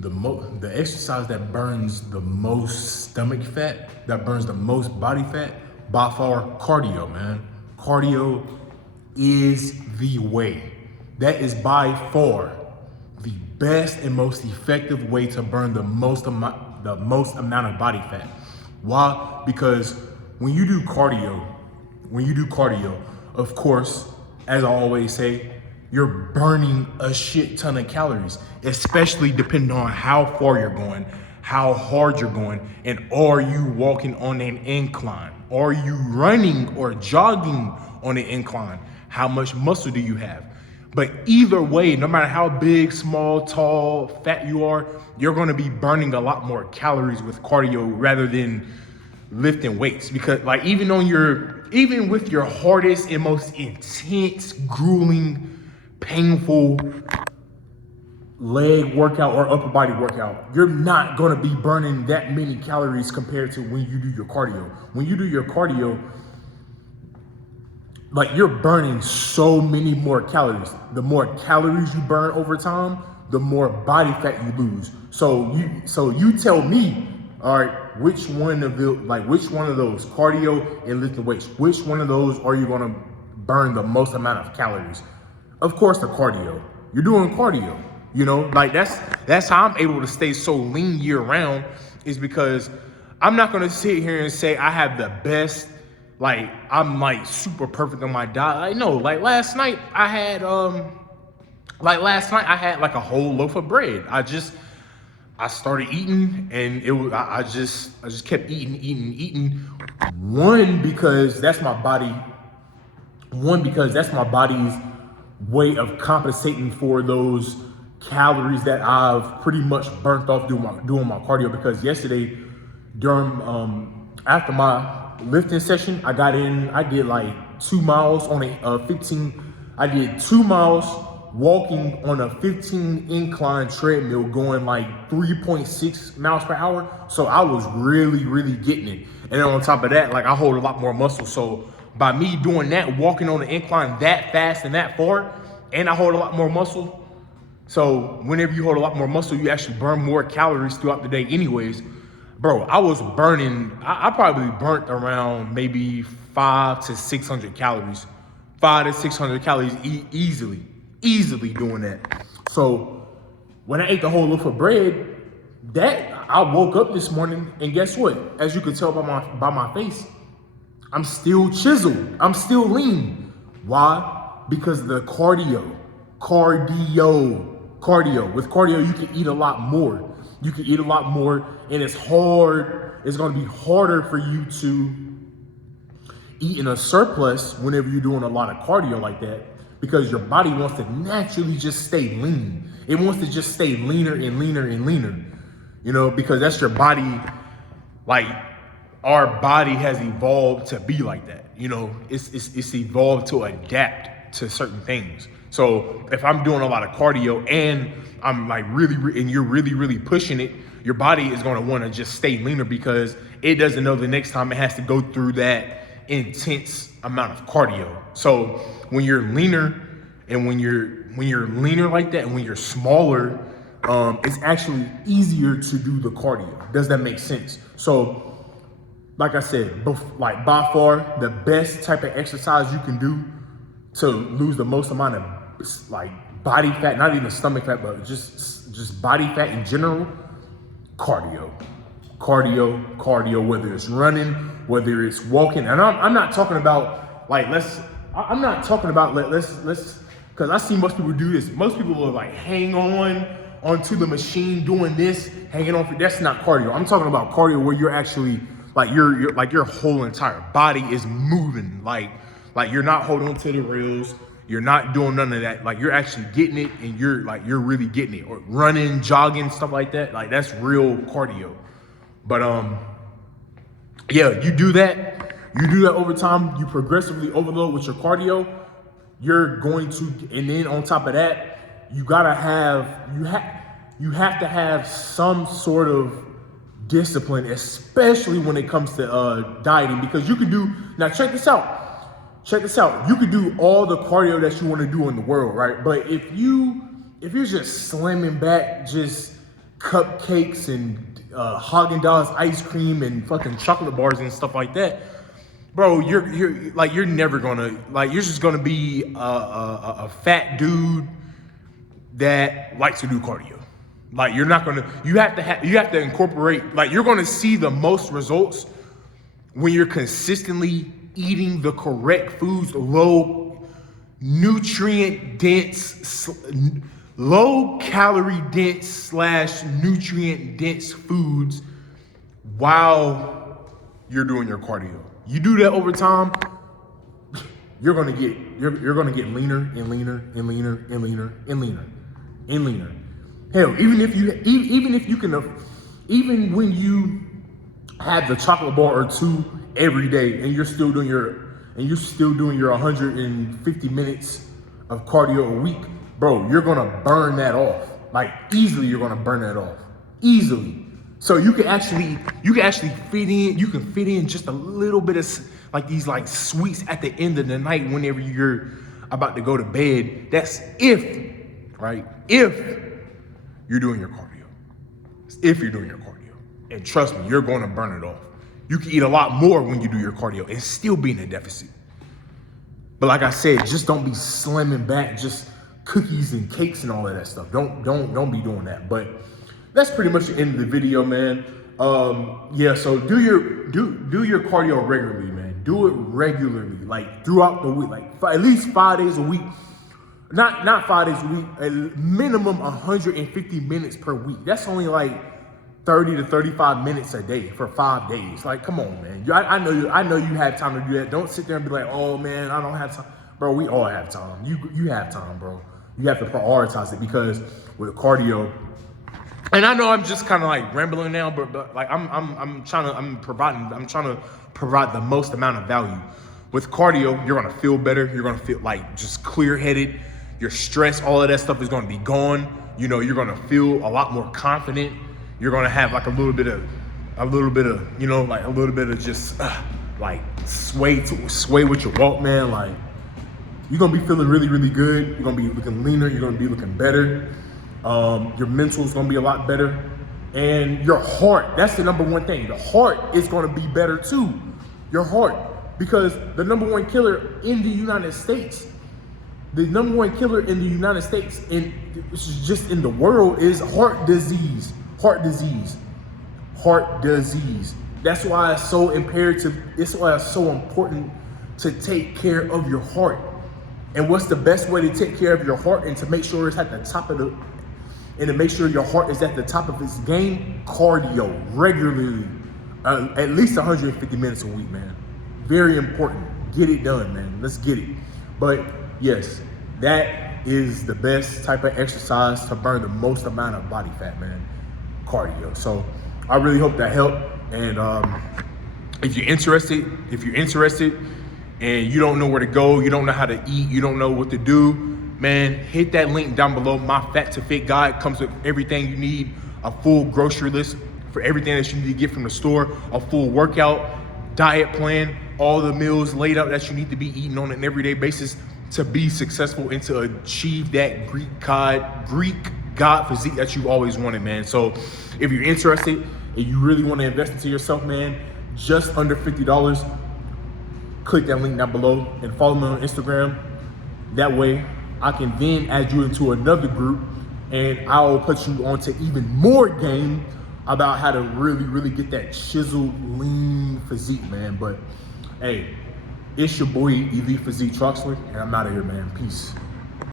the exercise that burns the most stomach fat, that burns the most body fat, by far, cardio, man. Cardio is the way. That is by far the best and most effective way to burn the most amount of body fat. Why? Because when you do cardio, of course, as I always say, you're burning a shit ton of calories, especially depending on how far you're going, how hard you're going, and are you walking on an incline? Are you running or jogging on an incline? How much muscle do you have? But either way, no matter how big, small, tall, fat you are, you're gonna be burning a lot more calories with cardio rather than lifting weights. Because like even with your hardest and most intense, grueling, painful leg workout or upper body workout, you're not gonna be burning that many calories compared to when you do your cardio. When you do your cardio, like you're burning so many more calories. The more calories you burn over time, the more body fat you lose. So you tell me, all right, which one of those cardio and lifting weights, which one of those are you gonna burn the most amount of calories? Of course, the cardio. You're doing cardio. You know, like that's how I'm able to stay so lean year round, is because I'm not gonna sit here and say I have the best, like I'm like super perfect on my diet. I know, like last night I had like a whole loaf of bread. I started eating, and I just kept eating. One, because that's my body. One, because that's my body's way of compensating for those calories that I've pretty much burnt off doing my cardio. Because yesterday, during after my lifting session, I did like 2 miles on a 15. I did 2 miles walking on a 15 incline treadmill going like 3.6 miles per hour. So I was really getting it. And then on top of that, like I hold a lot more muscle. So by me doing that, walking on the incline that fast and that far, and I hold a lot more muscle. So whenever you hold a lot more muscle, you actually burn more calories throughout the day anyways. Bro, I was burning, I probably burnt around maybe 500 to 600 calories. 500 to 600 calories easily doing that. So when I ate the whole loaf of bread, that I woke up this morning, and guess what? As you can tell by my face, I'm still chiseled. I'm still lean. Why? Because of the cardio. With cardio, you can eat a lot more. And it's hard. It's going to be harder for you to eat in a surplus whenever you're doing a lot of cardio like that, because your body wants to naturally just stay lean. It wants to just stay leaner and leaner. You know, because that's your body. Like, our body has evolved to be like that. You know, it's evolved to adapt to certain things. So if I'm doing a lot of cardio and I'm like and you're really pushing it, your body is going to want to just stay leaner, because it doesn't know the next time it has to go through that intense amount of cardio. So when you're leaner, and when you're leaner like that, and when you're smaller, it's actually easier to do the cardio. Does that make sense? So like I said, like by far the best type of exercise you can do to lose the most amount of like body fat, not even stomach fat, but just body fat in general, cardio, whether it's running, whether it's walking. And I'm not talking about like, because I see most people do this. Most people are like hang onto the machine doing this, hanging on. That's not cardio. I'm talking about cardio where you're actually like your whole entire body is moving. Like you're not holding on to the rails. You're not doing none of that. Like you're actually getting it, and you're really getting it. Or running, jogging, stuff like that. Like that's real cardio. But yeah, you do that over time. You progressively overload with your cardio. You're going to, and then on top of that, you have to have some sort of discipline, especially when it comes to dieting, because you can do, now check this out. You could do all the cardio that you want to do in the world, right? But if you're just slamming back, just cupcakes and Haagen-Dazs ice cream and fucking chocolate bars and stuff like that, bro, you're never gonna, like, you're just gonna be a fat dude that likes to do cardio. Like, you're not gonna, you have to incorporate, like, you're gonna see the most results when you're consistently eating the correct foods, low nutrient dense, low calorie dense / nutrient dense foods while you're doing your cardio. You do that over time, you're gonna get leaner and leaner and leaner and leaner and leaner and leaner. Hell, even when you have the chocolate bar or two every day and you're still doing your 150 minutes of cardio a week, bro, you're gonna burn that off. Like, easily you're gonna burn that off. Easily. So you can actually fit in just a little bit of like these like sweets at the end of the night whenever you're about to go to bed. That's if you're doing your cardio. If you're doing your cardio. And trust me, you're going to burn it off. You can eat a lot more when you do your cardio and still be in a deficit. But like I said, just don't be slamming back just cookies and cakes and all of that stuff. Don't be doing that. But that's pretty much the end of the video, man. Yeah, so do your cardio regularly, man. Do it regularly, like throughout the week, like at least 5 days a week. Not 5 days a week, a minimum 150 minutes per week. That's only like 30 to 35 minutes a day for 5 days. Like, come on, man. I know you have time to do that. Don't sit there and be like, oh man, I don't have time. Bro, we all have time. You have time, bro. You have to prioritize it, because with cardio, and I know I'm just kind of like rambling now, but like I'm trying to provide the most amount of value. With cardio, you're gonna feel better. You're gonna feel like just clear-headed. Your stress, all of that stuff is gonna be gone. You know, you're gonna feel a lot more confident. You're gonna have like a little bit of, you know, like a little bit of just like sway with your walk, man. Like, you're gonna be feeling really, really good. You're gonna be looking leaner. You're gonna be looking better. Your mental is gonna be a lot better. And your heart, that's the number one thing. The heart is gonna be better too. Your heart. Because the number one killer in the United States, and just in the world, is heart disease. That's why it's so imperative. That's why it's so important to take care of your heart. And what's the best way to take care of your heart and to make sure it's at the top of and to make sure your heart is at the top of its game? Cardio, regularly, at least 150 minutes a week, man. Very important. Get it done, man. Let's get it. But yes, that is the best type of exercise to burn the most amount of body fat, man. Cardio. So I really hope that helped. And if you're interested and you don't know where to go, you don't know how to eat, you don't know what to do, man, hit that link down below. My Fat to Fit guide comes with everything you need, a full grocery list for everything that you need to get from the store, a full workout, diet plan, all the meals laid out that you need to be eating on an everyday basis to be successful and to achieve that Greek God physique that you've always wanted, man. So if you're interested and you really want to invest into yourself, man, just under $50, click that link down below and follow me on Instagram. That way I can then add you into another group and I will put you onto even more game about how to really, really get that chiseled, lean physique, man. But hey, it's your boy, Elite Physique Troxler, and I'm out of here, man. Peace.